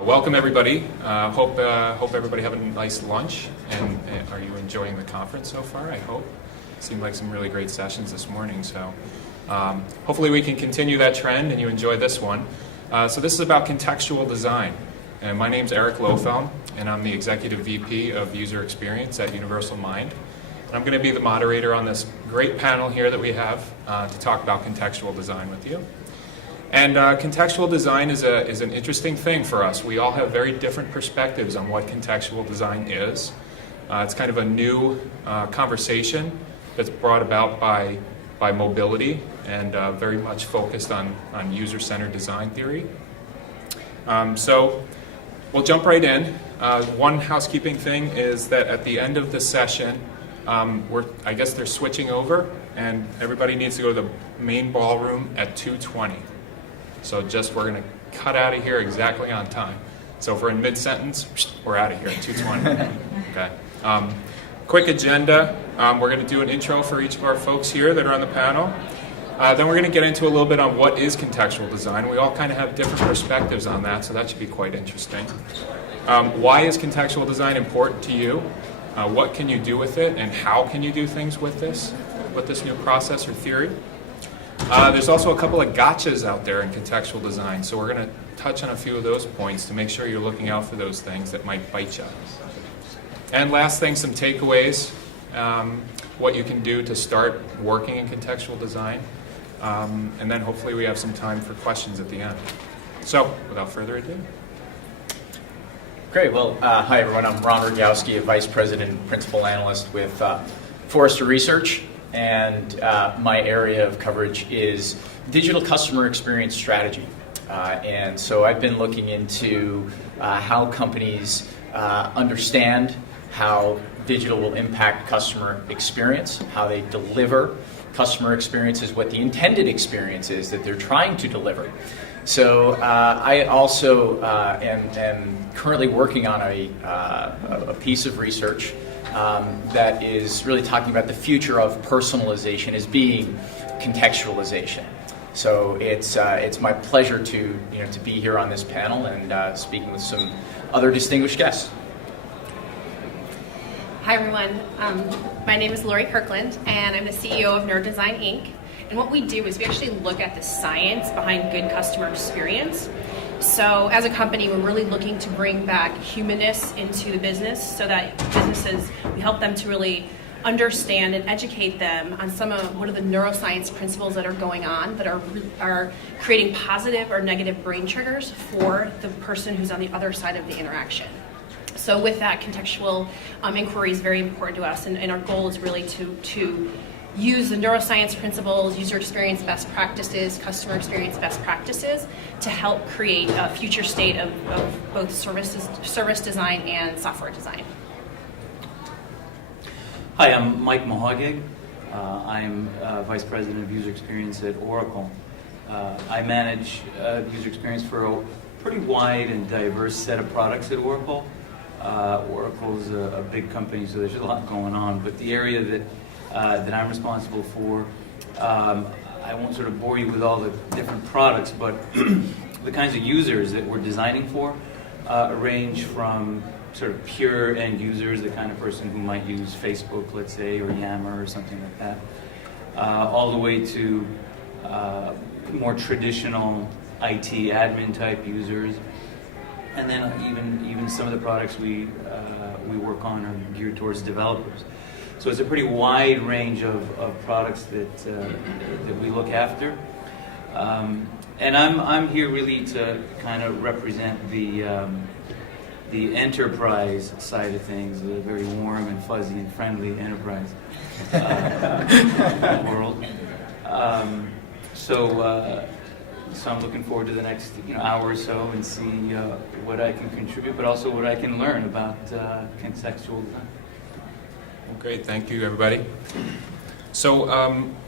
Welcome everybody. Hope everybody having a nice lunch, and are you enjoying the conference so far? I hope. Seemed like some really great sessions this morning, so hopefully we can continue that trend and you enjoy this one. So this is about contextual design, and my name's Erik Loehfelm, and I'm the Executive VP of User Experience at Universal Mind. And I'm going to be the moderator on this great panel here that we have to talk about contextual design with you. And contextual design is an interesting thing for us. We all have very different perspectives on what contextual design is. It's kind of a new conversation that's brought about by mobility and very much focused on user-centered design theory. So we'll jump right in. One housekeeping thing is that at the end of the session, I guess they're switching over, and everybody needs to go to the main ballroom at 2:20. So we're going to cut out of here exactly on time. So if we're in mid-sentence, we're out of here at 2:20. Okay. Quick agenda. We're going to do an intro for each of our folks here that are on the panel. Then we're going to get into a little bit on what is contextual design. We all kind of have different perspectives on that, so that should be quite interesting. Why is contextual design important to you? What can you do with it, and how can you do things with this new process or theory? There's also a couple of gotchas out there in contextual design, so we're going to touch on a few of those points to make sure you're looking out for those things that might bite you. And last thing, some takeaways, what you can do to start working in contextual design, and then hopefully we have some time for questions at the end. So, without further ado. Great. Well, hi everyone. I'm Ron Rogowski, a Vice President and Principal Analyst with Forrester Research. And my area of coverage is digital customer experience strategy. And so I've been looking into how companies understand how digital will impact customer experience, how they deliver customer experiences, what the intended experience is that they're trying to deliver. So I also am currently working on a piece of research that is really talking about the future of personalization as being contextualization. So it's my pleasure to be here on this panel and speaking with some other distinguished guests. Hi everyone, my name is Kirkland, and I'm the CEO of Neurodesign Inc. And what we do is we actually look at the science behind good customer experience. So as a company, we're really looking to bring back humanness into the business so that businesses, we help them to really understand and educate them on some of what are the neuroscience principles that are going on that are creating positive or negative brain triggers for the person who's on the other side of the interaction. So with that, contextual inquiry is very important to us, and our goal is really to use the neuroscience principles, user experience best practices, customer experience best practices to help create a future state of both service design and software design. Hi, I'm Mike Mohageg. I'm Vice President of User Experience at Oracle. I manage user experience for a pretty wide and diverse set of products at Oracle. Oracle's a big company, so there's a lot going on, but the area that I'm responsible for, I won't sort of bore you with all the different products, but the kinds of users that we're designing for range from sort of pure end users, the kind of person who might use Facebook, let's say, or Yammer or something like that, all the way to more traditional IT admin type users. And then even some of the products we work on are geared towards developers. So it's a pretty wide range of products that we look after. And I'm here really to kind of represent the enterprise side of things, the very warm and fuzzy and friendly enterprise world. So I'm looking forward to the next hour or so and see what I can contribute, but also what I can learn about contextual design. Great, thank you everybody. So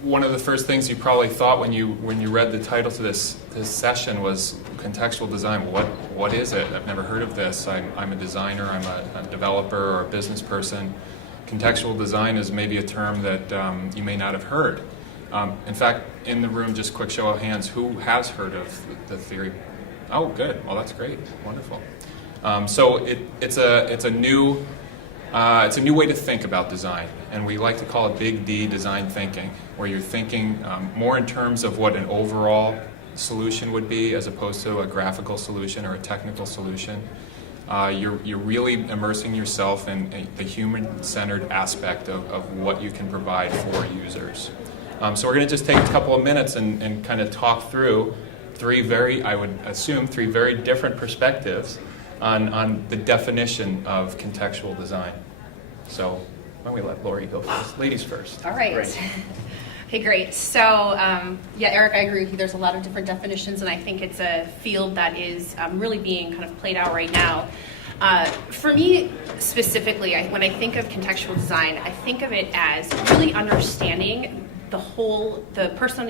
one of the first things you probably thought when you read the title to this session was contextual design. What is it? I've never heard of this. I'm a designer, I'm a developer or a business person. Contextual design is maybe a term that you may not have heard. In fact, in the room, just quick show of hands, who has heard of the theory? Oh, good. Well, that's great. Wonderful. So it's a new way to think about design, and we like to call it Big D design thinking, where you're thinking more in terms of what an overall solution would be as opposed to a graphical solution or a technical solution. You're really immersing yourself in the human-centered aspect of what you can provide for users. So we're going to just take a couple of minutes and kind of talk through three very different perspectives on the definition of contextual design. So why don't we let Lori go first? Ladies first. All right. Great. Okay, great. So, Eric, I agree with you. There's a lot of different definitions, and I think it's a field that is really being kind of played out right now. For me, specifically, when I think of contextual design, I think of it as really understanding the person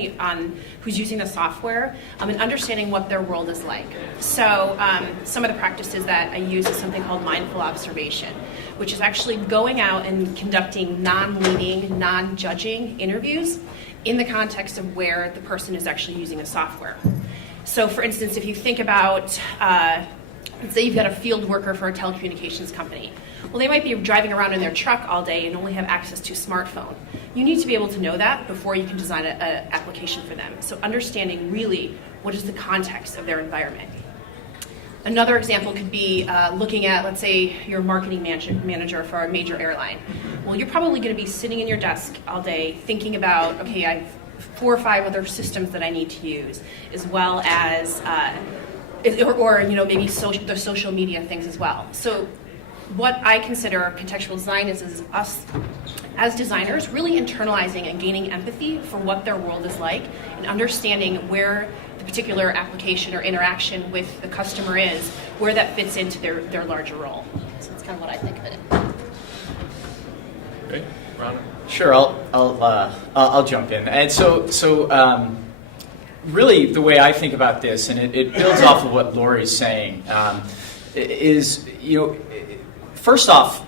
who's using the software and understanding what their world is like. So some of the practices that I use is something called mindful observation, which is actually going out and conducting non-leading, non-judging interviews in the context of where the person is actually using the software. So for instance, if you think about, let's say you've got a field worker for a telecommunications company. Well, they might be driving around in their truck all day and only have access to a smartphone. You need to be able to know that before you can design an application for them. So understanding really what is the context of their environment. Another example could be looking at, let's say, you're a marketing manager for a major airline. Well, you're probably going to be sitting in your desk all day thinking about, okay, I have 4 or 5 other systems that I need to use, as well as, or maybe the social media things as well. So what I consider contextual design is us as designers really internalizing and gaining empathy for what their world is like and understanding where the particular application or interaction with the customer is, where that fits into their larger role. So that's kind of what I think of it. Great. Ron? Sure, I'll jump in. And so really the way I think about this, and it builds off of what Lori's saying, is, first off,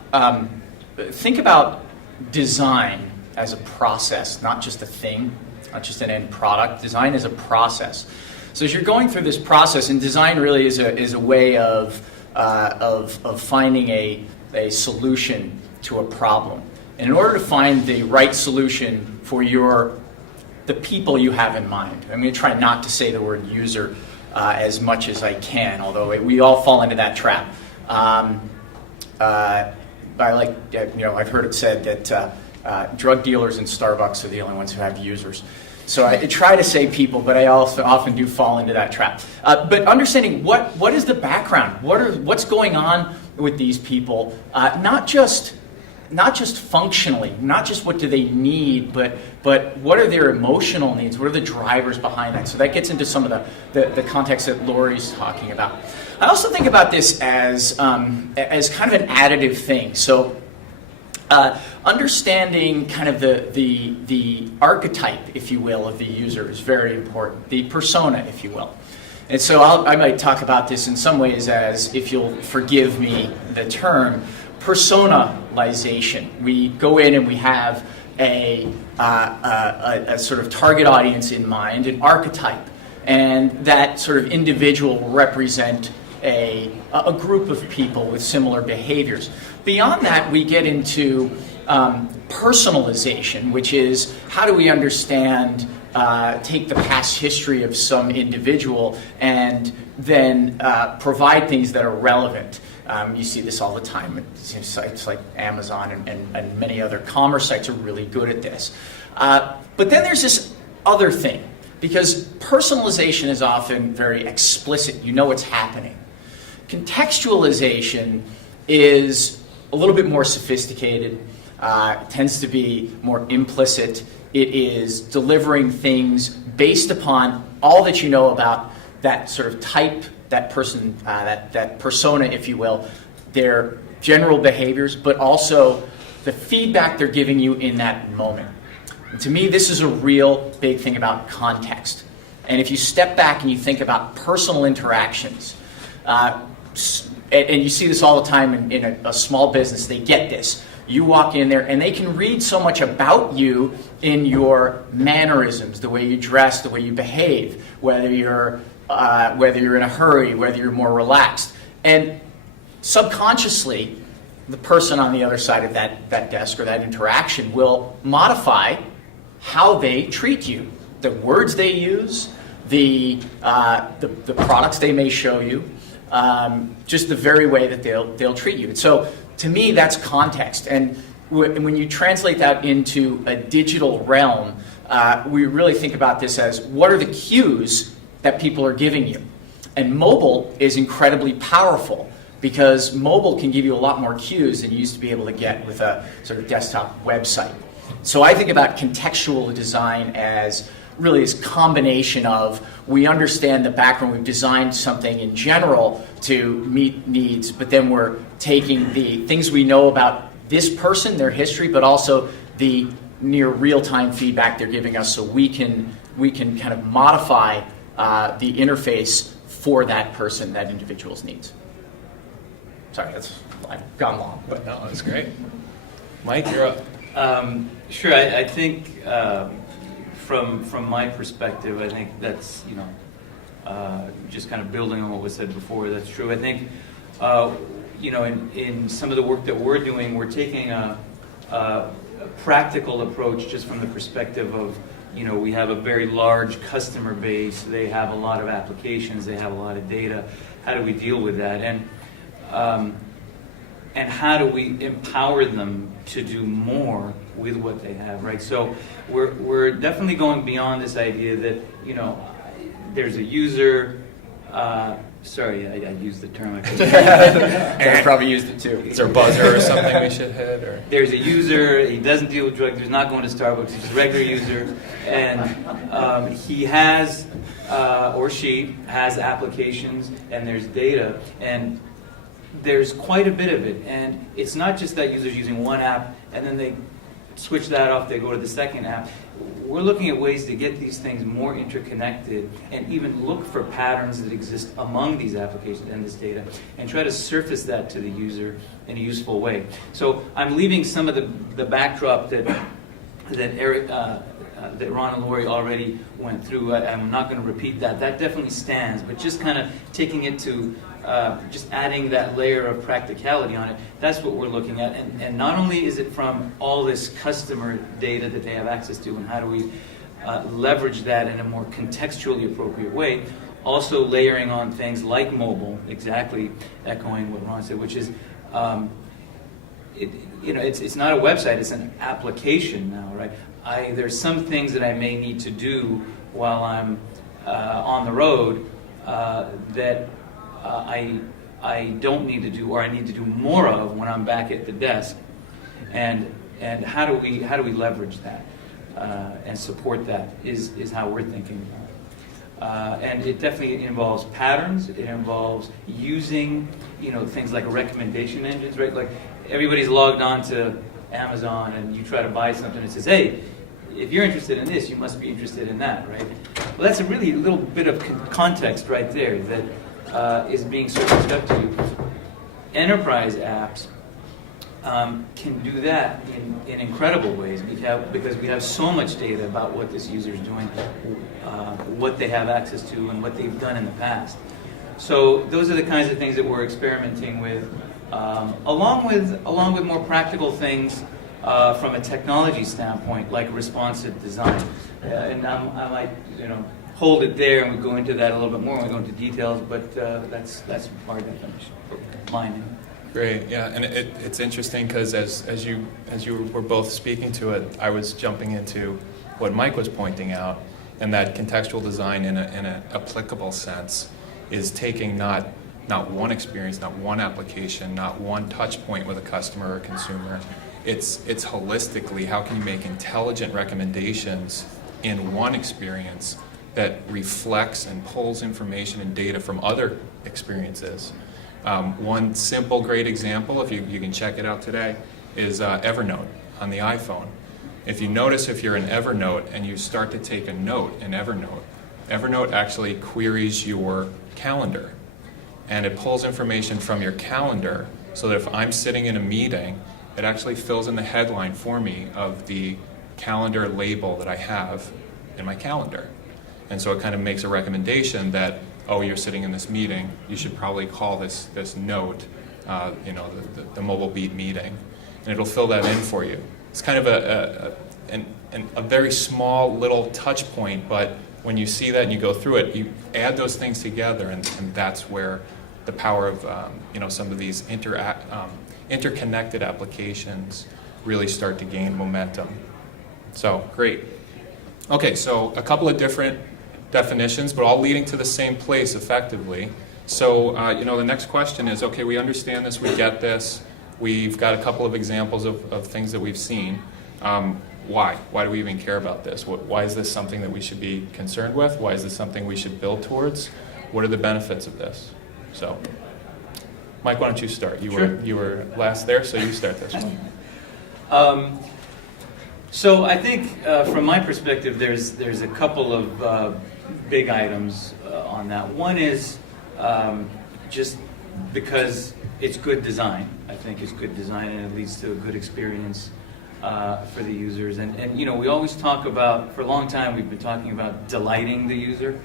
think about design as a process, not just a thing, not just an end product. Design is a process. So as you're going through this process, and design really is a way of finding a solution to a problem. And in order to find the right solution for the people you have in mind, I'm going to try not to say the word user as much as I can, although we all fall into that trap. I've heard it said that drug dealers and Starbucks are the only ones who have users. So I try to say people, but I also often do fall into that trap. But understanding what is the background, what's going on with these people, not just functionally, not just what do they need, but what are their emotional needs, what are the drivers behind that. So that gets into some of the context that Lori's talking about. I also think about this as kind of an additive thing. So understanding kind of the archetype, if you will, of the user is very important. The persona, if you will. And so I might talk about this in some ways as, if you'll forgive me the term, personalization. We go in and we have a sort of target audience in mind, an archetype, and that sort of individual will represent a group of people with similar behaviors. Beyond that, we get into personalization, which is how do we understand, take the past history of some individual and then provide things that are relevant. You see this all the time. Sites like Amazon and many other commerce sites are really good at this. But then there's this other thing, because personalization is often very explicit. You know what's happening. Contextualization is a little bit more sophisticated. It tends to be more implicit. It is delivering things based upon all that you know about that sort of type, that person, that persona, if you will, their general behaviors, but also the feedback they're giving you in that moment. And to me, this is a real big thing about context. And if you step back and you think about personal interactions, and you see this all the time in a small business, they get this. You walk in there and they can read so much about you in your mannerisms, the way you dress, the way you behave, whether you're in a hurry, whether you're more relaxed. And subconsciously, the person on the other side of that desk or that interaction will modify how they treat you, the words they use, the products they may show you, just the very way that they'll treat you. And so, to me, that's context. And when you translate that into a digital realm, we really think about this as what are the cues that people are giving you. And mobile is incredibly powerful because mobile can give you a lot more cues than you used to be able to get with a sort of desktop website. So I think about contextual design as really this combination of we understand the background, we've designed something in general to meet needs, but then we're taking the things we know about this person, their history, but also the near real-time feedback they're giving us, so we can kind of modify the interface for that person, that individual's needs. Sorry, I've gone long. But no, that's great. Mike, you're up. Sure, I think from my perspective, I think that's, just kind of building on what was said before, that's true. I think, in some of the work that we're doing, we're taking a practical approach just from the perspective of, we have a very large customer base, they have a lot of applications, they have a lot of data. How do we deal with that? And how do we empower them to do more with what they have, right? So we're definitely going beyond this idea that, there's a user, sorry, I used the term. I probably used it too. Is there a buzzer or something we should hit? Or? There's a user, he doesn't deal with drugs, he's not going to Starbucks, he's just a regular user, and he has, or she has applications, and there's data, and there's quite a bit of it, and it's not just that user's using one app, and then they switch that off, they go to the second app. We're looking at ways to get these things more interconnected and even look for patterns that exist among these applications and this data and try to surface that to the user in a useful way. So I'm leaving some of the backdrop that Erik, that Ron and Lori already went through. I'm not going to repeat that. That definitely stands, but just kind of taking it to just adding that layer of practicality on it, that's what we're looking at. And not only is it from all this customer data that they have access to, and how do we leverage that in a more contextually appropriate way, also layering on things like mobile, exactly echoing what Ron said, which is, it's not a website, it's an application now, right? There's some things that I may need to do while I'm on the road that I don't need to do, or I need to do more of when I'm back at the desk, and how do we leverage that and support that is how we're thinking about it. And it definitely involves patterns. It involves using things like recommendation engines, right? Like everybody's logged on to Amazon, and you try to buy something, it says, hey, if you're interested in this, you must be interested in that, right? Well, that's a really little bit of context right there that is being circumscribed to you. Enterprise apps can do that in incredible ways because we have so much data about what this user is doing, what they have access to, and what they've done in the past. So those are the kinds of things that we're experimenting with, along with more practical things from a technology standpoint, like responsive design. And I might hold it there, and we go into that a little bit more when we go into details, but that's our definition. Mine. Great, yeah, and it's interesting because as you were both speaking to it, I was jumping into what Mike was pointing out, and that contextual design in an applicable sense is taking not one experience, not one application, not one touch point with a customer or consumer. It's holistically, how can you make intelligent recommendations in one experience that reflects and pulls information and data from other experiences. One simple, great example, if you can check it out today, is Evernote on the iPhone. If you notice, if you're in Evernote and you start to take a note in Evernote, Evernote actually queries your calendar. And it pulls information from your calendar so that if I'm sitting in a meeting, it actually fills in the headline for me of the calendar label that I have in my calendar. And so it kind of makes a recommendation that, oh, you're sitting in this meeting, you should probably call this note the MobileBeat meeting, and it'll fill that in for you. It's kind of a very small little touch point, but when you see that and you go through it, you add those things together, and that's where the power of some of these interconnected applications really start to gain momentum. So great. Okay, so a couple of different definitions, but all leading to the same place effectively. So the next question is, okay, we understand this, we get this, we've got a couple of examples of things that we've seen. Why? Why do we even care about this? Why is this something that we should be concerned with? Why is this something we should build towards? What are the benefits of this? So, Mike, why don't you start? You were last there, so you start this one. So I think from my perspective, there's a couple of big items on that. One is just because it's good design. I think it's good design, and it leads to a good experience for the users. And we always talk about, for a long time, we've been talking about delighting the user.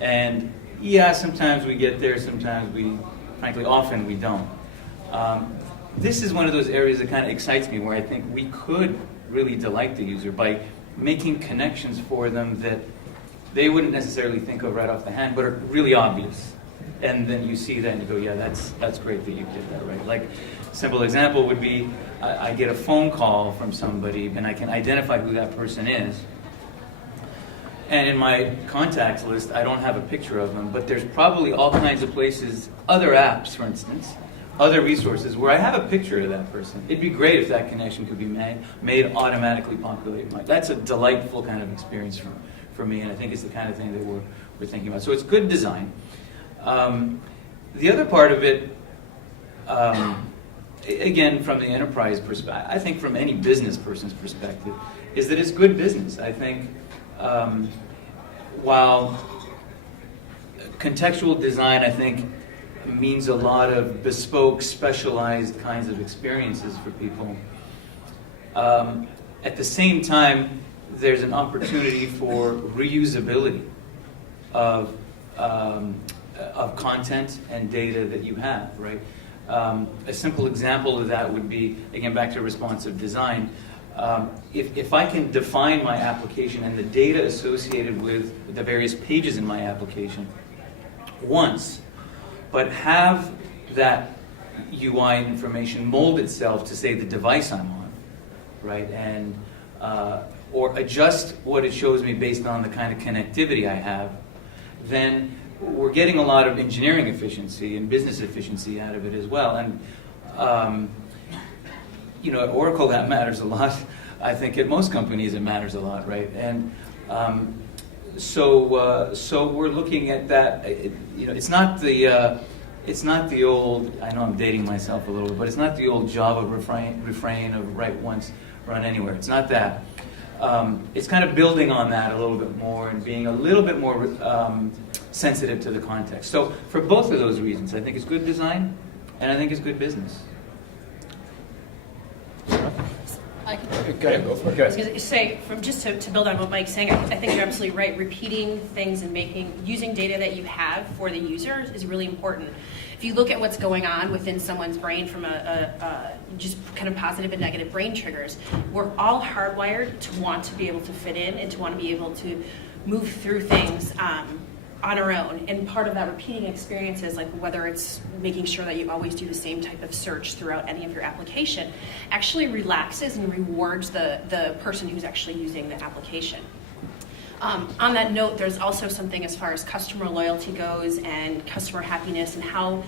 And yeah, sometimes we get there, sometimes often we don't. This is one of those areas that kind of excites me, where I think we could really delight the user by making connections for them that they wouldn't necessarily think of right off the hand, but are really obvious. And then you see that and you go, yeah, that's great that you did that, right? Like, simple example would be, I get a phone call from somebody and I can identify who that person is. And in my contacts list, I don't have a picture of them, but there's probably all kinds of places, other apps, for instance, other resources where I have a picture of that person. It'd be great if that connection could be made automatically populated. That's a delightful kind of experience for me, and I think it's the kind of thing that we're thinking about. So it's good design. The other part of it, again, from the enterprise perspective, I think from any business person's perspective, is that it's good business. I think while contextual design, I think, means a lot of bespoke, specialized kinds of experiences for people. At the same time, there's an opportunity for reusability of content and data that you have, right? A simple example of that would be, again, back to responsive design. If I can define my application and the data associated with the various pages in my application once, but have that UI information mold itself to, say, the device I'm on, right? And or adjust what it shows me based on the kind of connectivity I have, then we're getting a lot of engineering efficiency and business efficiency out of it as well. And at Oracle, that matters a lot. I think at most companies it matters a lot, right? And so we're looking at that. It's not the old. I know I'm dating myself a little, but it's not the old Java refrain of write once, run anywhere. It's not that. It's kind of building on that a little bit more and being a little bit more sensitive to the context. So for both of those reasons, I think it's good design, and I think it's good business. I Go for it. was going to say, to build on what Mike's saying, I think you're absolutely right. Repeating things and using data that you have for the user is really important. If you look at what's going on within someone's brain from just kind of positive and negative brain triggers, we're all hardwired to want to be able to fit in and to want to be able to move through things on our own. And part of that repeating experience is, like, whether it's making sure that you always do the same type of search throughout any of your application, actually relaxes and rewards the person who's actually using the application. On that note, there's also something as far as customer loyalty goes and customer happiness and how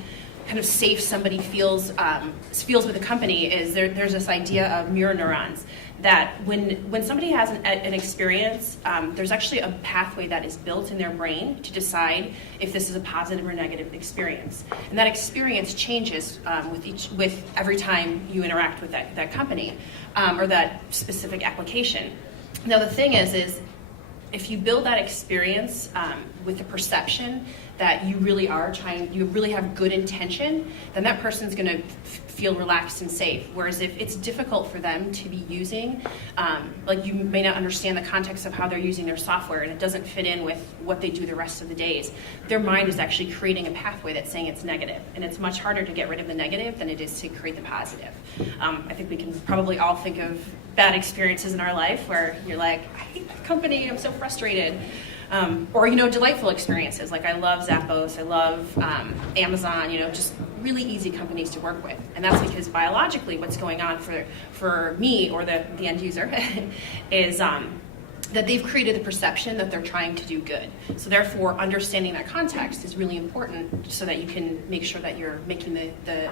kind of safe somebody feels with a company. There's this idea of mirror neurons, that when somebody has an experience, there's actually a pathway that is built in their brain to decide if this is a positive or negative experience. And that experience changes with every time you interact with that company or that specific application. Now the thing is if you build that experience with the perception that you really are trying, you really have good intention, then that person's going to feel relaxed and safe. Whereas if it's difficult for them to be using, like you may not understand the context of how they're using their software and it doesn't fit in with what they do the rest of the days, their mind is actually creating a pathway that's saying it's negative. And it's much harder to get rid of the negative than it is to create the positive. I think we can probably all think of bad experiences in our life where you're like, I hate that company, I'm so frustrated. Or, delightful experiences. Like I love Zappos, I love Amazon, just really easy companies to work with. And that's because biologically what's going on for me or the end user is that they've created the perception that they're trying to do good. So therefore, understanding that context is really important so that you can make sure that you're making the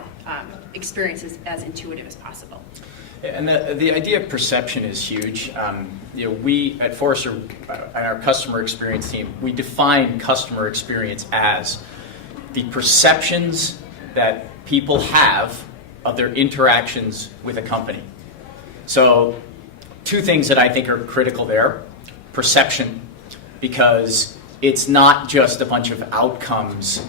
experiences as intuitive as possible. And the idea of perception is huge. We at Forrester, and our customer experience team, we define customer experience as the perceptions that people have of their interactions with a company. So, two things that I think are critical there. Perception, because it's not just a bunch of outcomes.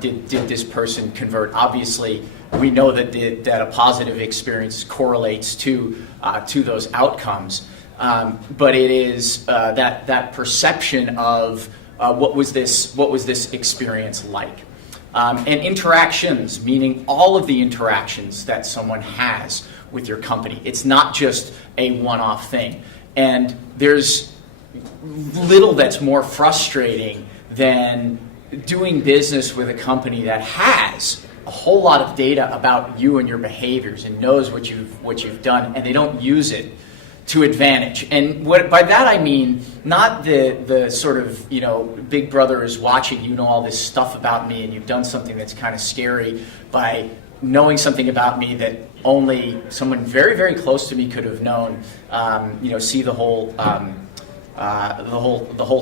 Did this person convert? Obviously, we know that a positive experience correlates to those outcomes, but it is that perception of what was this experience like, and interactions, meaning all of the interactions that someone has with your company. It's not just a one-off thing, and there's little that's more frustrating than doing business with a company that has a whole lot of data about you and your behaviors and knows what you've done, and they don't use it to advantage. And by that I mean not the sort of, big brother is watching, all this stuff about me and you've done something that's kind of scary by knowing something about me that only someone very, very close to me could have known. See the whole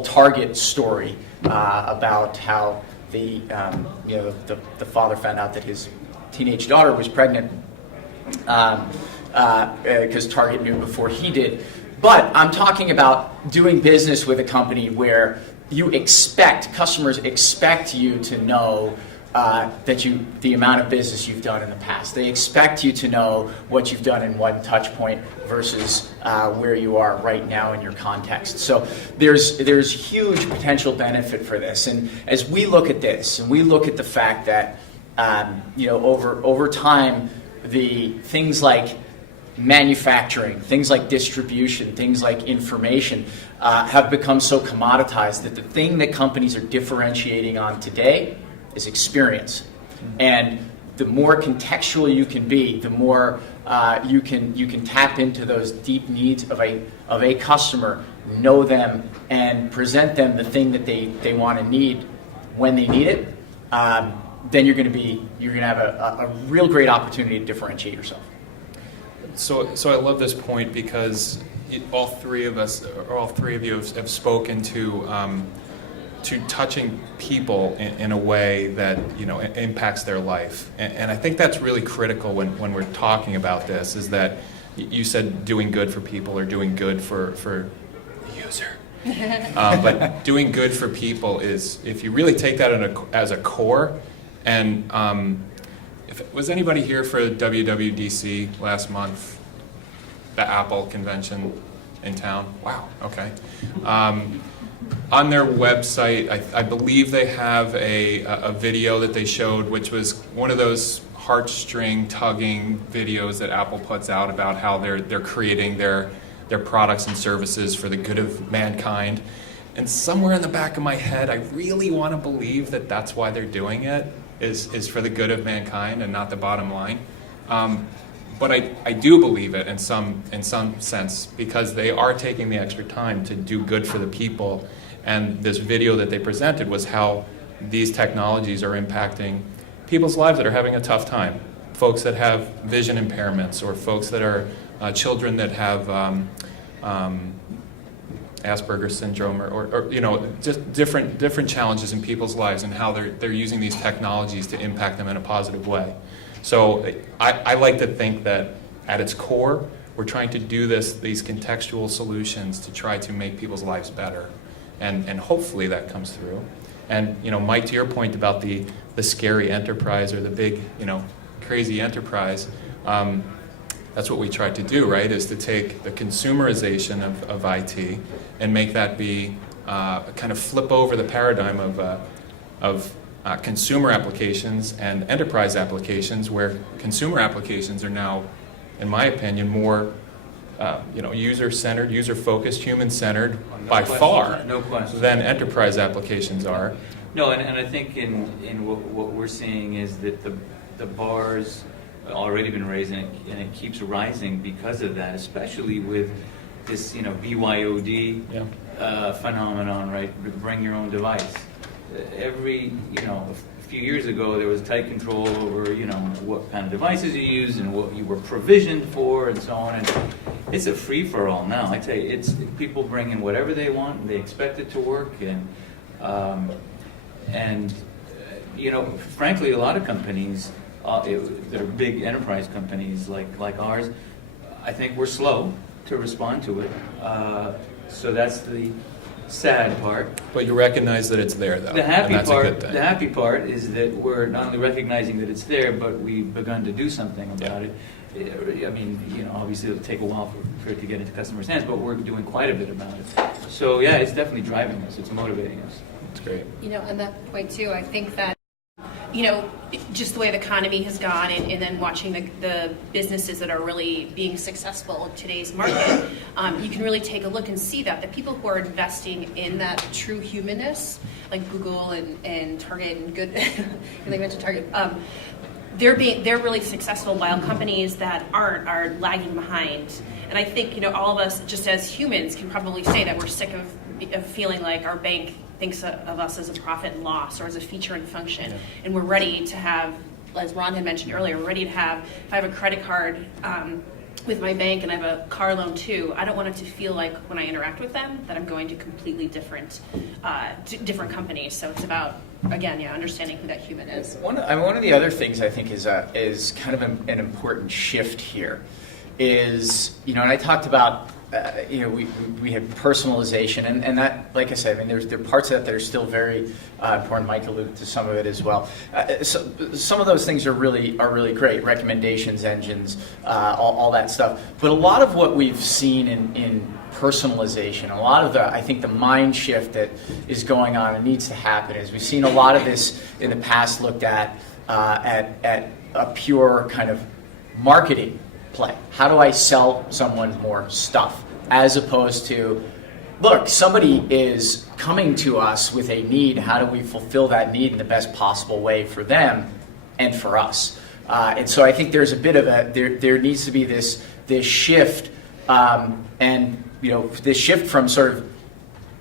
Target story about how the father found out that his teenage daughter was pregnant because Target knew before he did. But I'm talking about doing business with a company where customers expect you to know the amount of business you've done in the past. They expect you to know what you've done in one touch point versus where you are right now in your context. So there's huge potential benefit for this. And as we look at this, and we look at the fact that over time, the things like manufacturing, things like distribution, things like information have become so commoditized that the thing that companies are differentiating on today is experience. And the more contextual you can be, the more you can tap into those deep needs of a customer, know them, and present them the thing that they want to need when they need it. Then you're going to have a real great opportunity to differentiate yourself. So I love this point because all three of you have spoken to touching people in a way that impacts their life, and I think that's really critical when we're talking about this. Is that you said doing good for people or doing good for the user, but doing good for people is, if you really take that as a core. And was anybody here for WWDC last month, the Apple convention in town? Wow. Okay. On their website, I believe they have a video that they showed, which was one of those heartstring tugging videos that Apple puts out about how they're creating their products and services for the good of mankind. And somewhere in the back of my head, I really want to believe that that's why they're doing it, is for the good of mankind and not the bottom line. But I do believe it in some sense, because they are taking the extra time to do good for the people. And this video that they presented was how these technologies are impacting people's lives that are having a tough time. Folks that have vision impairments, or folks that are children that have Asperger's syndrome, or just different challenges in people's lives, and how they're using these technologies to impact them in a positive way. So I like to think that at its core, we're trying to do these contextual solutions to try to make people's lives better, and hopefully that comes through. And Mike, to your point about the scary enterprise or the big, crazy enterprise, that's what we tried to do, right? Is to take the consumerization of IT and make that be kind of flip over the paradigm of consumer applications and enterprise applications, where consumer applications are now, in my opinion, more user-centered, user-focused, human-centered by far No question. than enterprise applications are. No, and I think in what we're seeing is that the bar's already been raised, and it keeps rising because of that, especially with this BYOD phenomenon, right? Bring your own device. A few years ago there was tight control over what kind of devices you use and what you were provisioned for and so on, and it's a free-for-all now. I tell you, it's people bring in whatever they want and they expect it to work, and frankly, a lot of companies, they're big enterprise companies like ours, I think we're slow to respond to it, so that's the sad part. But you recognize that it's there, though. The happy and that's part, a good thing. the happy part is that we're not only recognizing that it's there, but we've begun to do something about it. I mean, obviously it'll take a while for it to get into customers' hands, but we're doing quite a bit about it. So yeah, it's definitely driving us. It's motivating us. It's great. On that point too, I think that just the way the economy has gone, and then watching the businesses that are really being successful in today's market, you can really take a look and see that the people who are investing in that true humanness, like Google and Target and good, and they mentioned Target, they're really successful, while companies that aren't are lagging behind. And I think all of us, just as humans, can probably say that we're sick of feeling like our bank thinks of us as a profit and loss or as a feature and function. Yeah. And we're ready to have, as Ron had mentioned earlier, we're ready to have, if I have a credit card with my bank and I have a car loan too, I don't want it to feel like when I interact with them that I'm going to completely different companies. So it's about, again, understanding who that human is. One of the other things I think is kind of an important shift here is, and I talked about, we have personalization, and that, like I said, I mean, there are parts of that are still very important. Mike alluded to some of it as well. So some of those things are really great, recommendations engines, all that stuff. But a lot of what we've seen in personalization, a lot of I think the mind shift that is going on and needs to happen is we've seen a lot of this in the past looked at a pure kind of marketing play. How do I sell someone more stuff? As opposed to, look, somebody is coming to us with a need. How do we fulfill that need in the best possible way for them and for us? And so I think there's a bit of there needs to be this shift, and this shift from sort of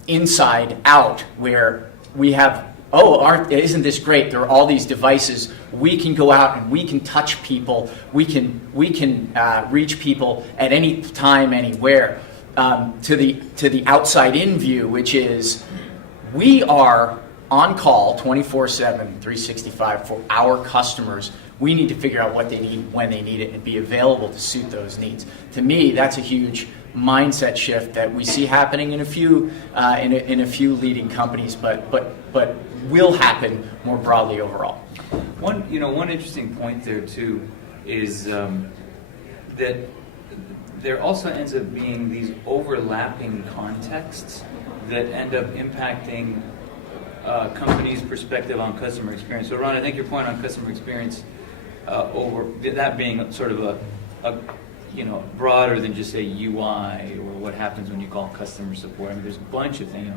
inside out, where we have, isn't this great? There are all these devices. We can go out and we can touch people. We can reach people at any time, anywhere. To the outside in view, which is we are on call 24/7, 365 for our customers. We need to figure out what they need, when they need it, and be available to suit those needs. To me, that's a huge mindset shift that we see happening in a few leading companies, but will happen more broadly overall. One interesting point there too is that there also ends up being these overlapping contexts that end up impacting companies' perspective on customer experience. So Ron, I think your point on customer experience, over that being sort of a broader than just say UI or what happens when you call customer support. I mean, there's a bunch of things,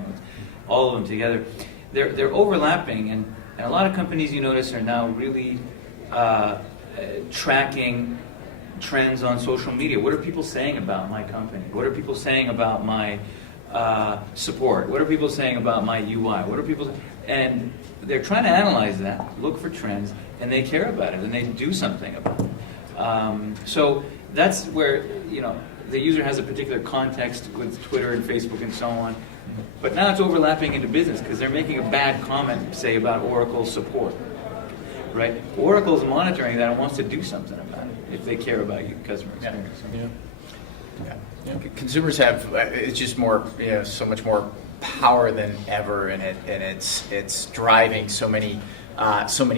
all of them together. They're overlapping, and a lot of companies, you notice, are now really tracking trends on social media. What are people saying about my company? What are people saying about my support? What are people saying about my UI? And they're trying to analyze that, look for trends, and they care about it, and they do something about it. So that's where the user has a particular context with Twitter and Facebook and so on. But now it's overlapping into business because they're making a bad comment, say, about Oracle support. Right? Oracle's monitoring that and wants to do something about it if they care about your customer experience. Yeah. Consumers have it's just more, so much more power than ever, and it's driving so many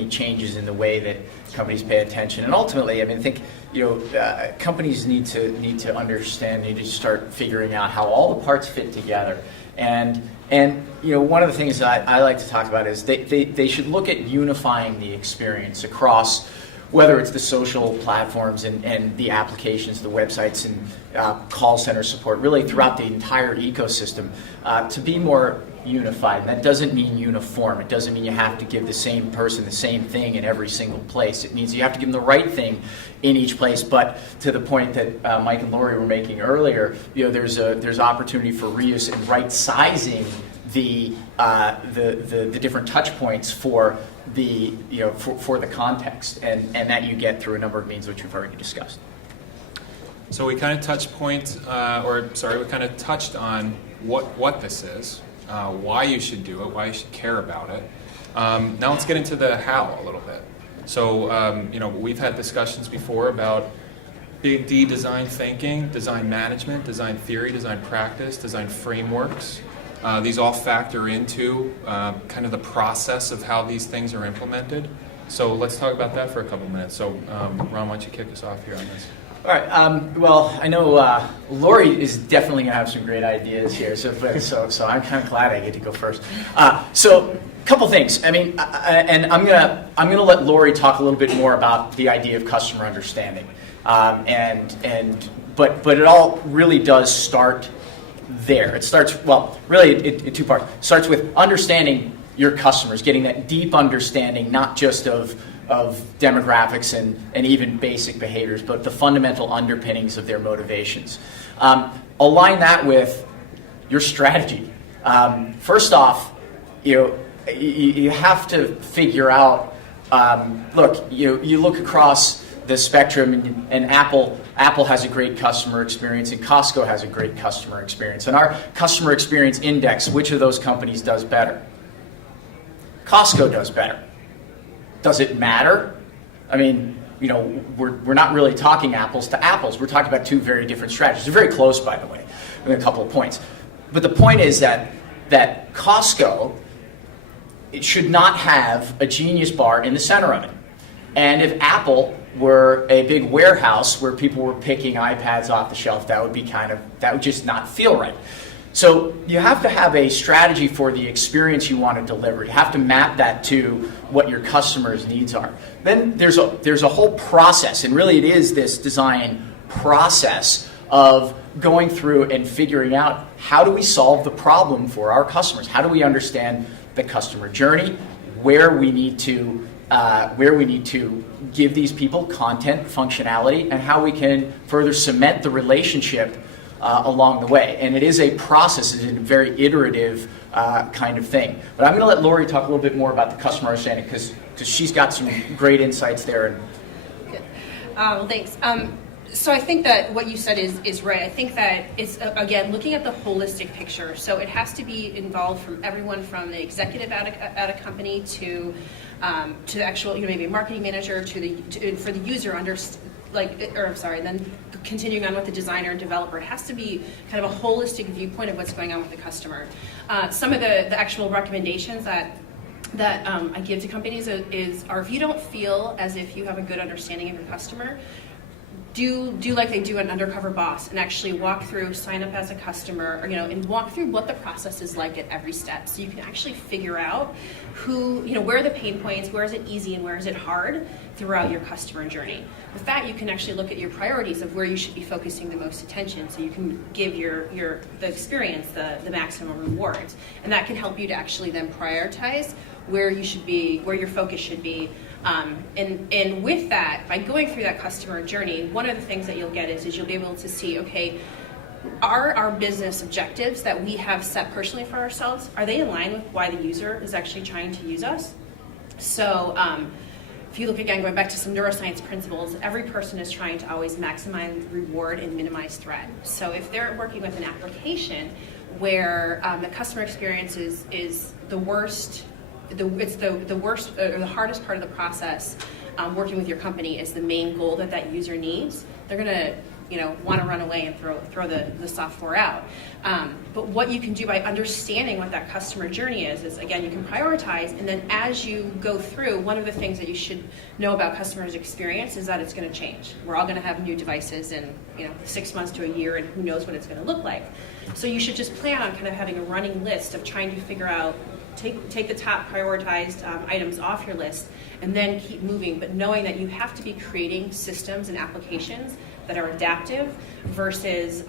changes in the way that companies pay attention. And ultimately, I mean, I think companies need to understand, need to start figuring out how all the parts fit together. And one of the things that I like to talk about is they should look at unifying the experience across, whether it's the social platforms and the applications, the websites and call center support, really throughout the entire ecosystem, to be more unified. And that doesn't mean uniform. It doesn't mean you have to give the same person the same thing in every single place. It means you have to give them the right thing in each place. But to the point that Mike and Lori were making earlier, there's opportunity for reuse and right sizing the different touch points for the for the context, and that you get through a number of means which we've already discussed. So we kind of touched on what this is, why you should do it, why you should care about it. Now let's get into the how a little bit. So we've had discussions before about big D design thinking, design management, design theory, design practice, design frameworks. These all factor into kind of the process of how these things are implemented. So let's talk about that for a couple minutes. So Ron, why don't you kick us off here on this? All right. Well, I know Lori is definitely going to have some great ideas here, so I'm kind of glad I get to go first. So, a couple things. I mean, and I'm gonna let Lori talk a little bit more about the idea of customer understanding, but it all really does start there. It starts really in two parts. It starts with understanding your customers, getting that deep understanding, not just of demographics and even basic behaviors, but the fundamental underpinnings of their motivations. Align that with your strategy. First off, you have to figure out. You look across the spectrum, and Apple has a great customer experience, and Costco has a great customer experience. And our customer experience index, which of those companies does better? Costco does better. Does it matter? I mean, we're not really talking apples to apples. We're talking about two very different strategies. They're very close, by the way, in a couple of points. But the point is that Costco, it should not have a Genius bar in the center of it. And if Apple were a big warehouse where people were picking iPads off the shelf, that would just not feel right. So you have to have a strategy for the experience you want to deliver. You have to map that to what your customers' needs are. Then there's a whole process, and really it is this design process of going through and figuring out, how do we solve the problem for our customers? How do we understand the customer journey, where we need to give these people content, functionality, and how we can further cement the relationship along the way. And it is a process, it's a very iterative kind of thing. But I'm going to let Lori talk a little bit more about the customer understanding, because she's got some great insights there. Good. Well, thanks. So I think that what you said is right. I think that it's, again, looking at the holistic picture. So it has to be involved from everyone, from the executive at a company to the actual, maybe a marketing manager, for the user then continuing on with the designer and developer. It has to be kind of a holistic viewpoint of what's going on with the customer. Some of the actual recommendations that I give to companies are if you don't feel as if you have a good understanding of your customer, do like they do an undercover boss and actually walk through, sign up as a customer, and walk through what the process is like at every step, so you can actually figure out where are the pain points, where is it easy and where is it hard throughout your customer journey. With that, you can actually look at your priorities of where you should be focusing the most attention, so you can give the experience the maximum rewards, and that can help you to actually then prioritize where you should be, where your focus should be. And with that, by going through that customer journey, one of the things that you'll get is you'll be able to see, okay, are our business objectives that we have set personally for ourselves, are they in line with why the user is actually trying to use us? So if you look again, going back to some neuroscience principles, every person is trying to always maximize reward and minimize threat. So if they're working with an application where the customer experience is the worst, it's the worst or the hardest part of the process, working with your company is the main goal that user needs, they're going to want to run away and throw the software out. But what you can do by understanding what that customer journey is again, you can prioritize, and then as you go through, one of the things that you should know about customers' experience is that it's going to change. We're all going to have new devices in 6 months to a year, and who knows what it's going to look like. So you should just plan on kind of having a running list of trying to figure out, take the top prioritized items off your list, and then keep moving, but knowing that you have to be creating systems and applications that are adaptive versus,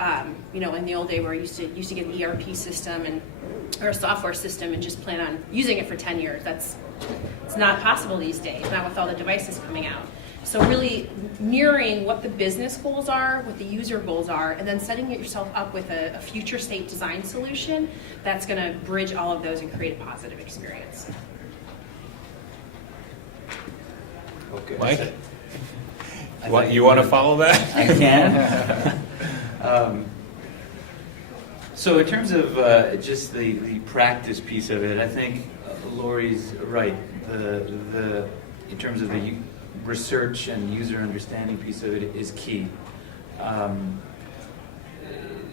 in the old day where you used to get an ERP system or a software system and just plan on using it for 10 years. It's not possible these days, not with all the devices coming out. So really mirroring what the business goals are, what the user goals are, and then setting yourself up with a future state design solution that's going to bridge all of those and create a positive experience. Okay. Mike? You want to follow that? I can. So in terms of just the practice piece of it, I think Lori's right. In terms of the research and user understanding piece of it is key.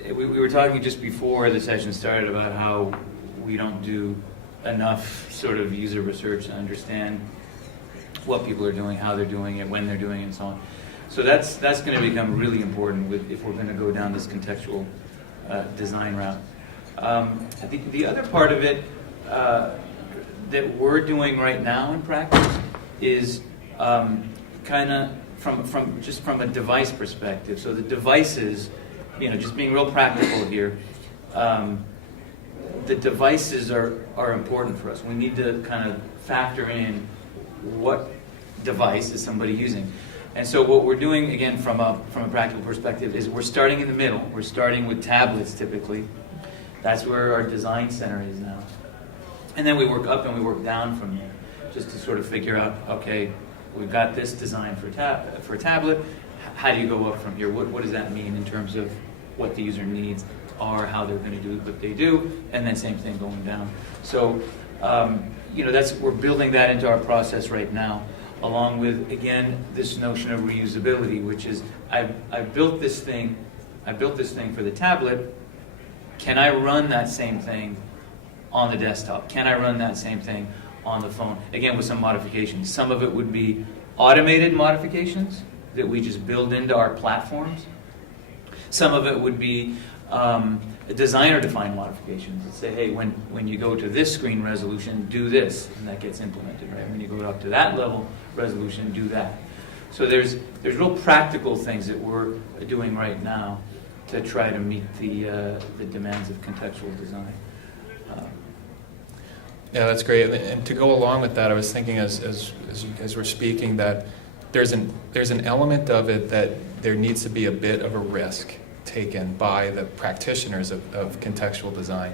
We were talking just before the session started about how we don't do enough sort of user research to understand what people are doing, how they're doing it, when they're doing it, and so on. So that's going to become really important if we're going to go down this contextual design route. The other part of it that we're doing right now in practice is kind of from a device perspective. So the devices, just being real practical here, the devices are important for us. We need to kind of factor in what device is somebody using. And so what we're doing, again, from a practical perspective, is we're starting in the middle. We're starting with tablets, typically. That's where our design center is now. And then we work up and we work down from there, just to sort of figure out, okay, we've got this design for tablet. How do you go up from here? What does that mean in terms of what the user needs are, how they're going to do what they do, and then same thing going down. So, we're building that into our process right now, along with, again, this notion of reusability, which is I built this thing for the tablet. Can I run that same thing on the desktop? Can I run that same thing on the phone? Again, with some modifications. Some of it would be automated modifications that we just build into our platforms. Some of it would be designer-defined modifications that say, hey, when you go to this screen resolution, do this, and that gets implemented, right? When you go up to that level resolution, do that. So there's real practical things that we're doing right now to try to meet the demands of contextual design. Yeah, that's great. And to go along with that, I was thinking as you guys were speaking that there's an element of it that there needs to be a bit of a risk taken by the practitioners of contextual design.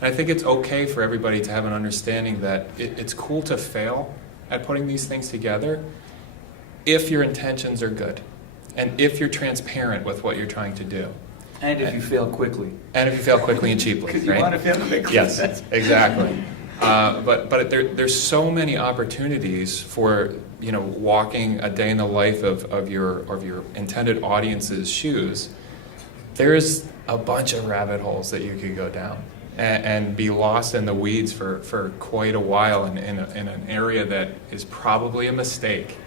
And I think it's okay for everybody to have an understanding that it's cool to fail at putting these things together if your intentions are good and if you're transparent with what you're trying to do. And if you fail quickly. And if you fail quickly and cheaply. Because you want to fail quickly. Yes, exactly. But there's so many opportunities for walking a day in the life of your intended audience's shoes. There's a bunch of rabbit holes that you could go down and be lost in the weeds for quite a while in an area that is probably a mistake.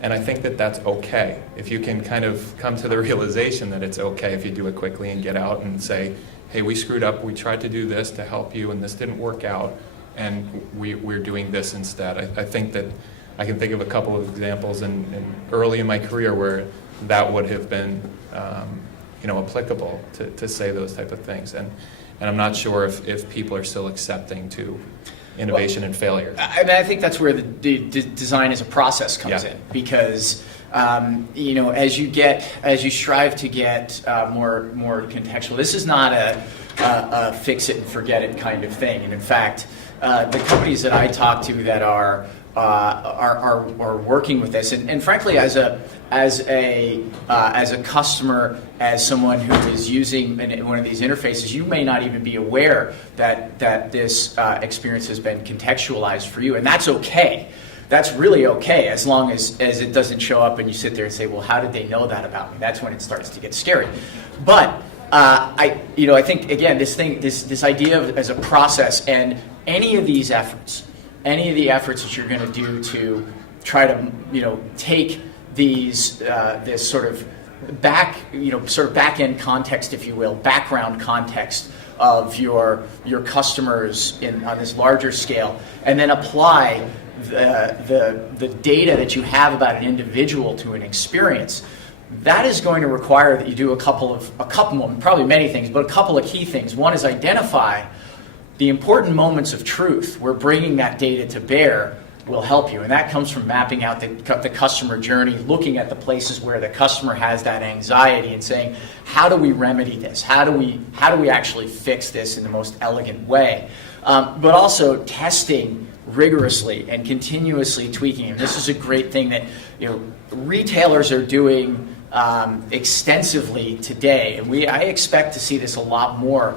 And I think that that's okay. If you can kind of come to the realization that it's okay if you do it quickly and get out and say, hey, we screwed up, we tried to do this to help you and this didn't work out, and we're doing this instead. I think that I can think of a couple of examples in early in my career where that would have been applicable to say those type of things. And I'm not sure if people are still accepting to innovation and failure. I think that's where the design as a process comes in, because as you strive to get more contextual, this is not a fix it and forget it kind of thing. And in fact, the companies that I talk to that are working with this, and frankly, as a customer, as someone who is using one of these interfaces, you may not even be aware that this experience has been contextualized for you, and that's okay. that's really okay as long as it doesn't show up and you sit there and say, well, how did they know that about me? That's when it starts to get scary. But I think, again, this idea of as a process, and any of the efforts that you're going to do to try to, take this sort of back end context, if you will, background context of your customers on this larger scale, and then apply the data that you have about an individual to an experience. That is going to require that you do a couple, probably many things, but a couple of key things. One is identify the important moments of truth where bringing that data to bear will help you, and that comes from mapping out the customer journey, looking at the places where the customer has that anxiety and saying, how do we remedy this? How do we actually fix this in the most elegant way? But also testing rigorously and continuously tweaking. And this is a great thing that retailers are doing extensively today, and I expect to see this a lot more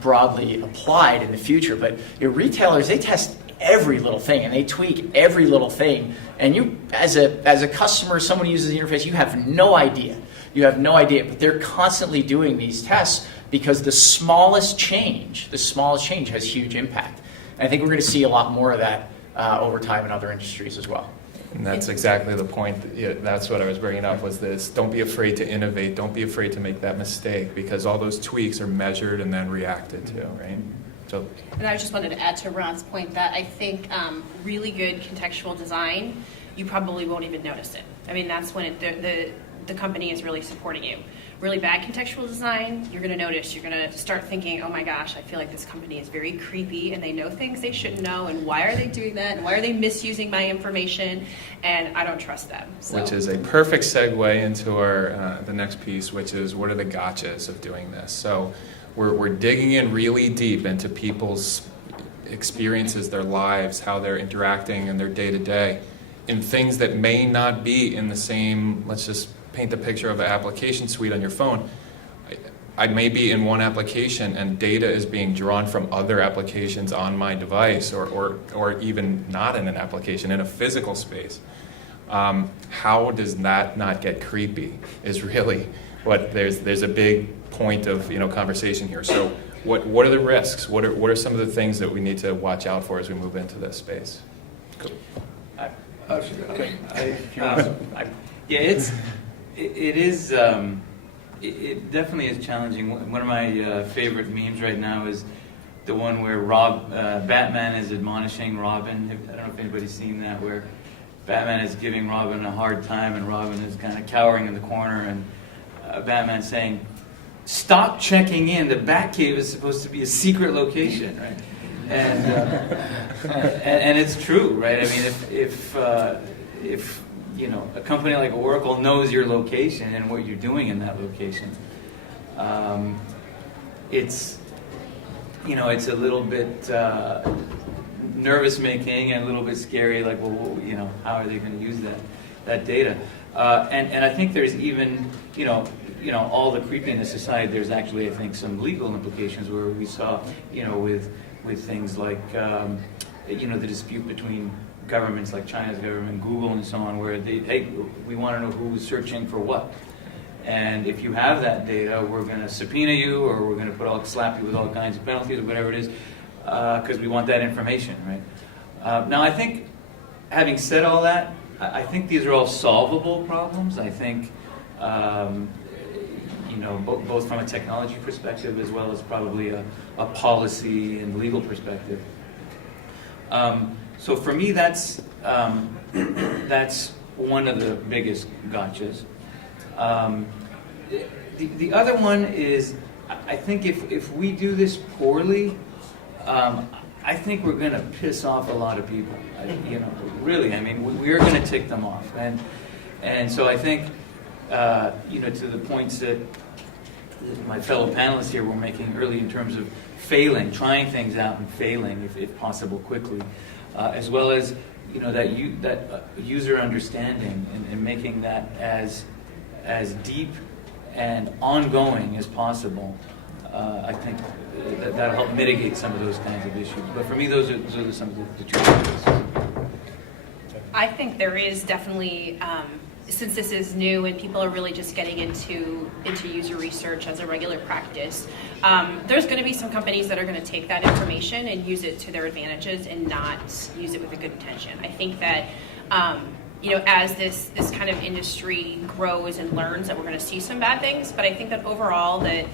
broadly applied in the future. But retailers, they test every little thing and they tweak every little thing, and you, as a customer, someone who uses the interface, you have no idea. But they're constantly doing these tests because the smallest change has huge impact. And I think we're going to see a lot more of that over time in other industries as well. And that's exactly the point. That's what I was bringing up, was this: don't be afraid to innovate. Don't be afraid to make that mistake, because all those tweaks are measured and then reacted to, right? So. And I just wanted to add to Ron's point that I think really good contextual design, you probably won't even notice it. I mean, that's when the company is really supporting you. Really bad contextual design, you're going to notice. You're going to start thinking, oh my gosh, I feel like this company is very creepy and they know things they shouldn't know, and why are they doing that, and why are they misusing my information, and I don't trust them. So. Which is a perfect segue into our the next piece, which is what are the gotchas of doing this. So we're digging in really deep into people's experiences, their lives, how they're interacting in their day-to-day, in things that may not be in the same, let's just paint the picture of an application suite on your phone. I may be in one application and data is being drawn from other applications on my device, or even not in an application, in a physical space. How does that not get creepy is really what there's a big point of conversation here. So what are the risks? What are some of the things that we need to watch out for as we move into this space? Cool. It definitely is challenging. One of my favorite memes right now is the one where Batman is admonishing Robin. I don't know if anybody's seen that, where Batman is giving Robin a hard time and Robin is kind of cowering in the corner, and Batman's saying, "Stop checking in. The Batcave is supposed to be a secret location, right?" And it's true, right? I mean, if a company like Oracle knows your location and what you're doing in that location, it's a little bit nervous making and a little bit scary. Like, well, how are they going to use that data? And I think there's even all the creepiness aside, there's actually, I think, some legal implications where we saw with things like the dispute between governments like China's government, Google, and so on, where we want to know who's searching for what. And if you have that data, we're going to subpoena you, or we're going to slap you with all kinds of penalties, or whatever it is, because we want that information, right? Now, I think, having said all that, I think these are all solvable problems. I think, both from a technology perspective as well as probably a policy and legal perspective. So for me, that's one of the biggest gotchas. The other one is, I think if we do this poorly, I think we're going to piss off a lot of people. Really, I mean, we're going to tick them off, and so I think to the points that my fellow panelists here were making early in terms of trying things out and failing, if possible, quickly. As well as that user understanding and making that as deep and ongoing as possible. I think that'll help mitigate some of those kinds of issues. But for me, those are some of the two issues. I think there is definitely, since this is new and people are really just getting into user research as a regular practice, there's going to be some companies that are going to take that information and use it to their advantages and not use it with a good intention. I think that as this kind of industry grows and learns, that we're going to see some bad things, but I think that overall that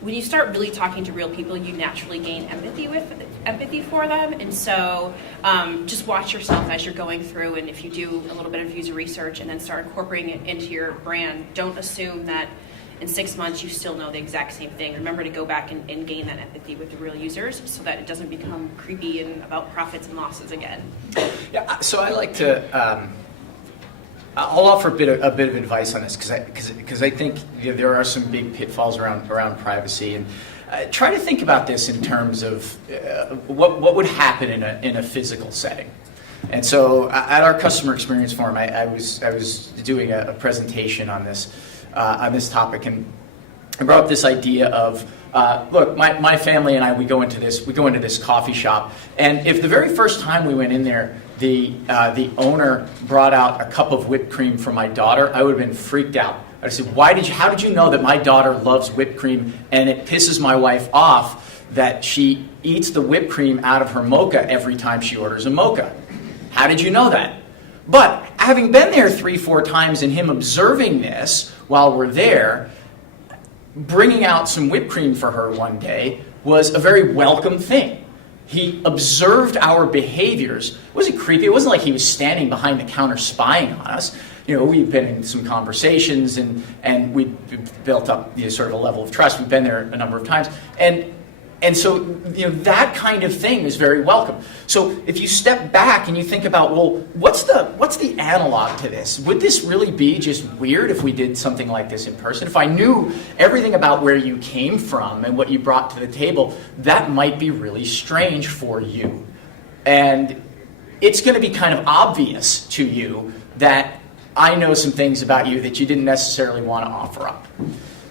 when you start really talking to real people, you naturally gain empathy for them, and so just watch yourself as you're going through, and if you do a little bit of user research and then start incorporating it into your brand, don't assume that in 6 months you still know the exact same thing. Remember to go back and gain that empathy with the real users so that it doesn't become creepy and about profits and losses again. Yeah, so I like to. I'll offer a bit of advice on this because I think there are some big pitfalls around privacy, and try to think about this in terms of what would happen in a physical setting. And so at our customer experience forum, I was doing a presentation on this topic, and I brought up this idea of look, my family and I, we go into this coffee shop, and if the very first time we went in there, the owner brought out a cup of whipped cream for my daughter, I would have been freaked out. I said, how did you know that my daughter loves whipped cream and it pisses my wife off that she eats the whipped cream out of her mocha every time she orders a mocha? How did you know that? But having been there 3-4 times and him observing this while we're there, bringing out some whipped cream for her one day was a very welcome thing. He observed our behaviors. It wasn't creepy. It wasn't like he was standing behind the counter spying on us. We've been in some conversations and we built up sort of a level of trust. We've been there a number of times. And so, that kind of thing is very welcome. So if you step back and you think about, well, what's the analog to this? Would this really be just weird if we did something like this in person? If I knew everything about where you came from and what you brought to the table, that might be really strange for you. And it's going to be kind of obvious to you that I know some things about you that you didn't necessarily want to offer up.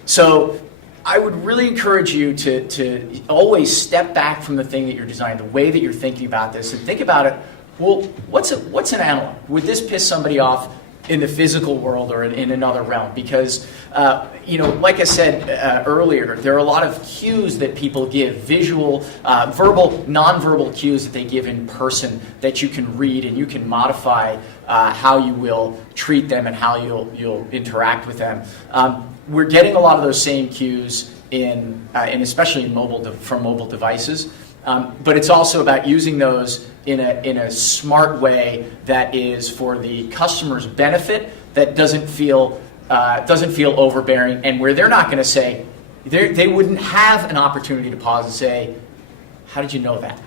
So I would really encourage you to always step back from the thing that you're designing, the way that you're thinking about this, and think about it, well, what's an analog? Would this piss somebody off in the physical world or in another realm? Because, like I said earlier, there are a lot of cues that people give, visual, verbal, nonverbal cues that they give in person that you can read and you can modify how you will treat them and how you'll interact with them. We're getting a lot of those same cues especially from mobile devices, but it's also about using those in a smart way that is for the customer's benefit, that doesn't feel overbearing, and where they're not going to say, they wouldn't have an opportunity to pause and say, "How did you know that?"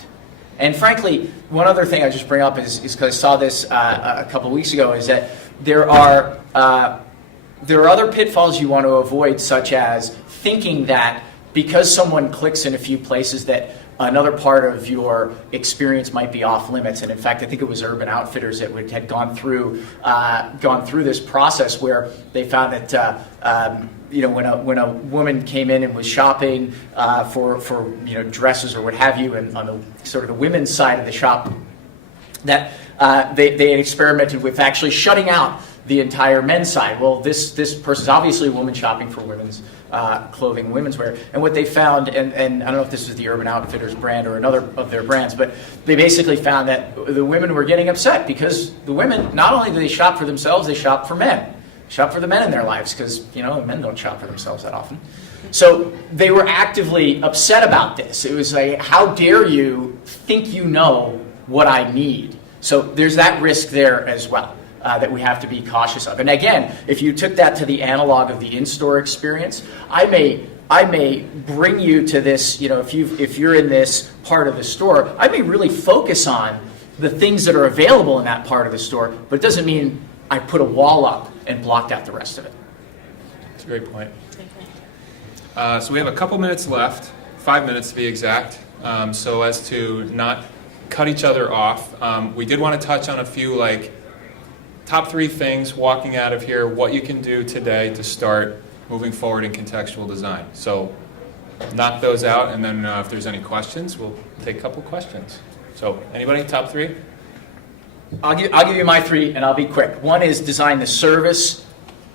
And frankly, one other thing I just bring up is because I saw this a couple of weeks ago, is that there are other pitfalls you want to avoid, such as thinking that because someone clicks in a few places that another part of your experience might be off limits. And in fact, I think it was Urban Outfitters that had gone through this process where they found that when a woman came in and was shopping for dresses or what have you, and on the sort of the women's side of the shop, that they had experimented with actually shutting out the entire men's side. Well, this person's obviously a woman shopping for women's clothing, women's wear. And what they found, and I don't know if this was the Urban Outfitters brand or another of their brands, but they basically found that the women were getting upset because the women, not only do they shop for themselves, they shop for men. Shop for the men in their lives because, men don't shop for themselves that often. So they were actively upset about this. It was like, how dare you think you know what I need? So there's that risk there as well. That we have to be cautious of. And again, if you took that to the analog of the in-store experience, I may bring you to this, if you're in this part of the store, I may really focus on the things that are available in that part of the store, but it doesn't mean I put a wall up and blocked out the rest of it. That's a great point. So we have a couple minutes left, 5 minutes to be exact, so as to not cut each other off. We did want to touch on a few top 3 things walking out of here, what you can do today to start moving forward in contextual design. So knock those out, and then if there's any questions, we'll take a couple questions. So anybody, top 3? I'll give you my three, and I'll be quick. One is design the service,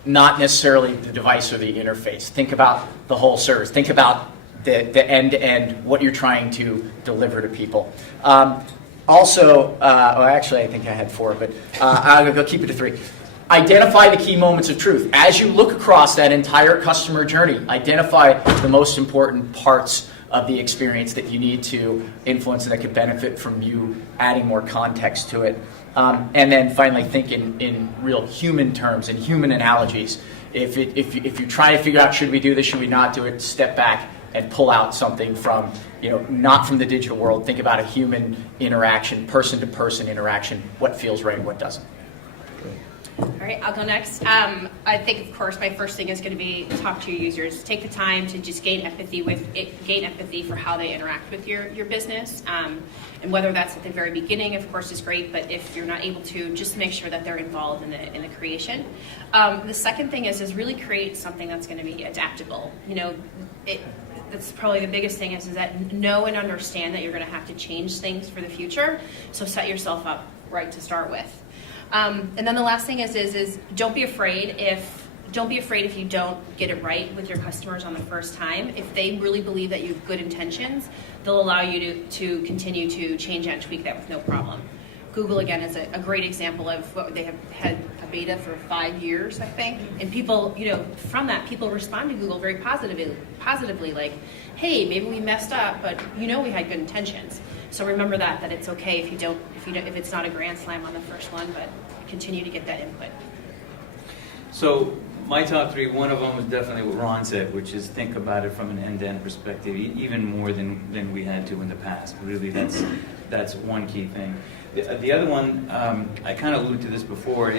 not necessarily the device or the interface. Think about the whole service. Think about the end-to-end, what you're trying to deliver to people. Also, actually, I think I had four, but I'll go keep it to three. Identify the key moments of truth. As you look across that entire customer journey, identify the most important parts of the experience that you need to influence and that could benefit from you adding more context to it. And then finally, think in real human terms and human analogies. If you're trying to figure out, should we do this, should we not do it, step back and pull out something from, not from the digital world. Think about a human interaction, person-to-person interaction, what feels right and what doesn't. All right, I'll go next. I think, of course, my first thing is going to be talk to your users. Take the time to just gain empathy for how they interact with your business, and whether that's at the very beginning, of course, is great. But if you're not able to, just make sure that they're involved in the creation. The second thing is really create something that's going to be adaptable. That's probably the biggest thing is that know and understand that you're going to have to change things for the future. So set yourself up right to start with. And then the last thing is don't be afraid if you don't get it right with your customers on the first time. If they really believe that you have good intentions, they'll allow you to continue to change and tweak that with no problem. Google, again, is a great example of what they have had a beta for 5 years, I think. And people, from that, people respond to Google very positively, like, hey, maybe we messed up, but we had good intentions. So remember that it's okay if it's not a grand slam on the first one, but continue to get that input. So my top three, one of them is definitely what Ron said, which is think about it from an end-to-end perspective, even more than we had to in the past. Really, that's one key thing. The other one, I kind of alluded to this before.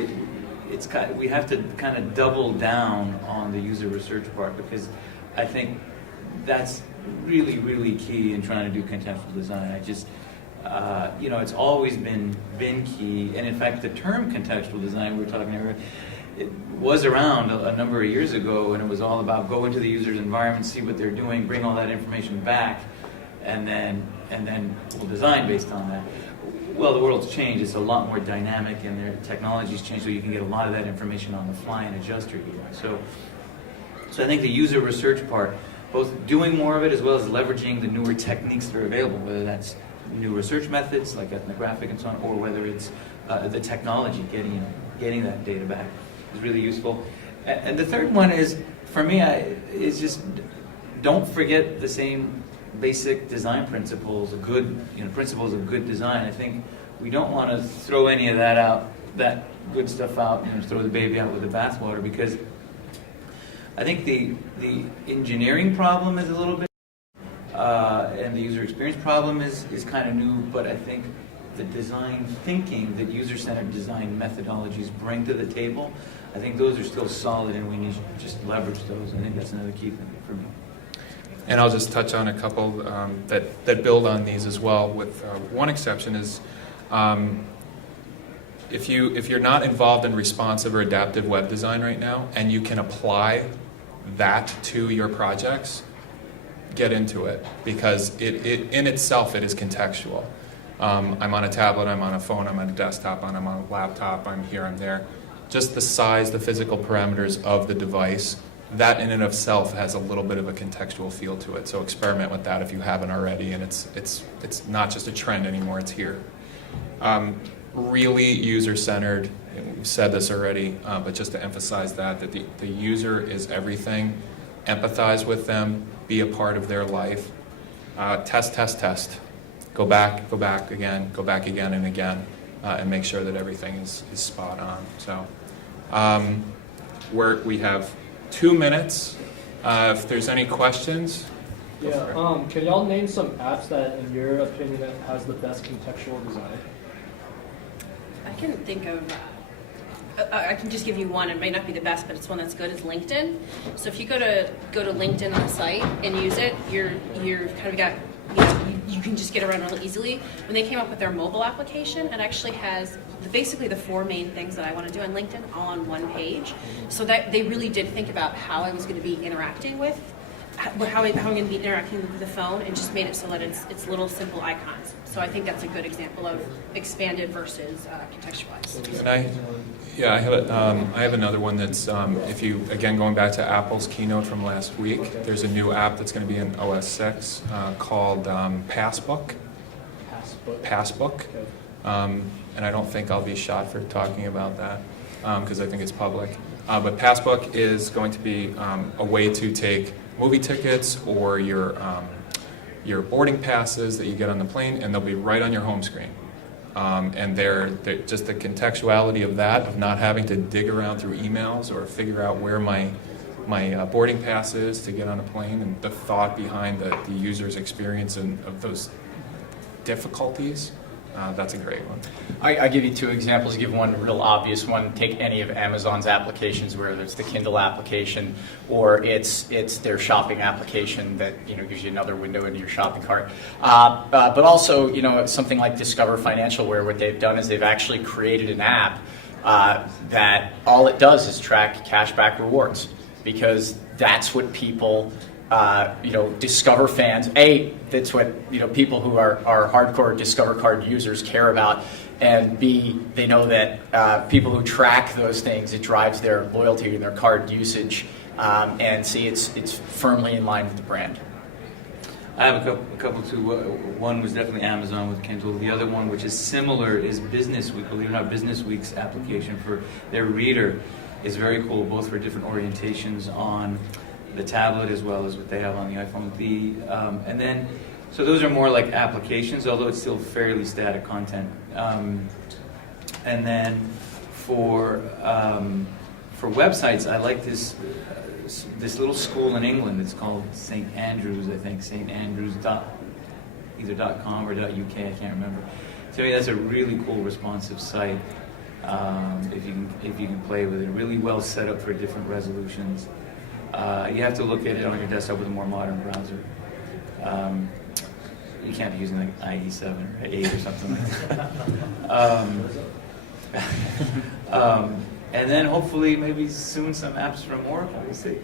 We have to kind of double down on the user research part, because I think that's really, really key in trying to do contextual design. It's always been key, and in fact, the term contextual design we were talking earlier, it was around a number of years ago, and it was all about go into the user's environment, see what they're doing, bring all that information back, and then we'll design based on that. Well, the world's changed. It's a lot more dynamic, and their technology's changed, so you can get a lot of that information on the fly and adjust your UI. So I think the user research part, both doing more of it as well as leveraging the newer techniques that are available, whether that's new research methods like ethnographic and so on, or whether it's the technology getting that data back is really useful. And the third one is, for me, is just don't forget the same basic design principles, principles of good design. I think we don't want to throw any of that out, that good stuff out, throw the baby out with the bathwater, because I think the engineering problem is a little bit, and the user experience problem is kind of new, but I think the design thinking that user-centered design methodologies bring to the table, I think those are still solid, and we need to just leverage those. I think that's another key thing for me. And I'll just touch on a couple that build on these as well, with one exception is if you're not involved in responsive or adaptive web design right now, and you can apply that to your projects, get into it, because it in itself it is contextual. I'm on a tablet, I'm on a phone, I'm on a desktop, I'm on a laptop, I'm here, I'm there. Just the size, the physical parameters of the device, that in and of itself has a little bit of a contextual feel to it. So experiment with that if you haven't already, and it's not just a trend anymore, it's here. Really user-centered, we've said this already, but just to emphasize that the user is everything. Empathize with them, be a part of their life. Test. Go back again and again, and make sure that everything is spot on. So we have 2 minutes. If there's any questions. Yeah, can y'all name some apps that, in your opinion, has the best contextual design? I can think of, I can just give you one. It might not be the best, but it's one that's good, is LinkedIn. So if you go to LinkedIn on the site and use it, you're kind of got, you can just get around real easily. When they came up with their mobile application, it actually has basically the 4 main things that I want to do on LinkedIn all on one page. So that they really did think about how I was going to be interacting with how I'm going to be interacting with the phone, and just made it so that it's little simple icons. So I think that's a good example of expanded versus contextualized. And I have another one that's, if you, again, going back to Apple's keynote from last week, there's a new app that's going to be in OS 6 called Passbook. Passbook. Okay. And I don't think I'll be shot for talking about that because I think it's public. But Passbook is going to be a way to take movie tickets or your boarding passes that you get on the plane, and they'll be right on your home screen. And they're just the contextuality of that, of not having to dig around through emails or figure out where my boarding pass is to get on a plane, and the thought behind the user's experience and of those difficulties. That's a great one. I give you two examples. Give one real obvious one. Take any of Amazon's applications, whether it's the Kindle application or it's their shopping application that gives you another window into your shopping cart. But also something like Discover Financial, where what they've done is they've actually created an app that all it does is track cashback rewards, because that's what people. Discover fans. That's what people who are hardcore Discover card users care about, and B, they know that people who track those things, it drives their loyalty and their card usage. And C, it's firmly in line with the brand. I have a couple too. One was definitely Amazon with Kindle. The other one, which is similar, is Business Week. Believe it or not, Business Week's application for their reader is very cool, both for different orientations on the tablet as well as what they have on the iPhone. So those are more like applications, although it's still fairly static content. And then for websites, I like this little school in England. It's called St. Andrews, I think. St. Andrews either .com or .uk, I can't remember. To me, that's a really cool responsive site. If you can play with it, really well set up for different resolutions. You have to look at it on your desktop with a more modern browser. You can't be using like IE7 or 8 or something like that. And then hopefully maybe soon some apps from Oracle, we'll see.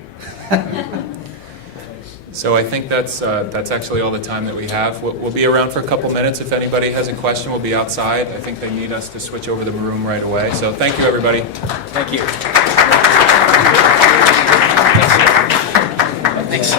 So I think that's actually all the time that we have. We'll be around for a couple minutes. If anybody has a question, we'll be outside. I think they need us to switch over the room right away. So thank you, everybody. Thank you. Thanks.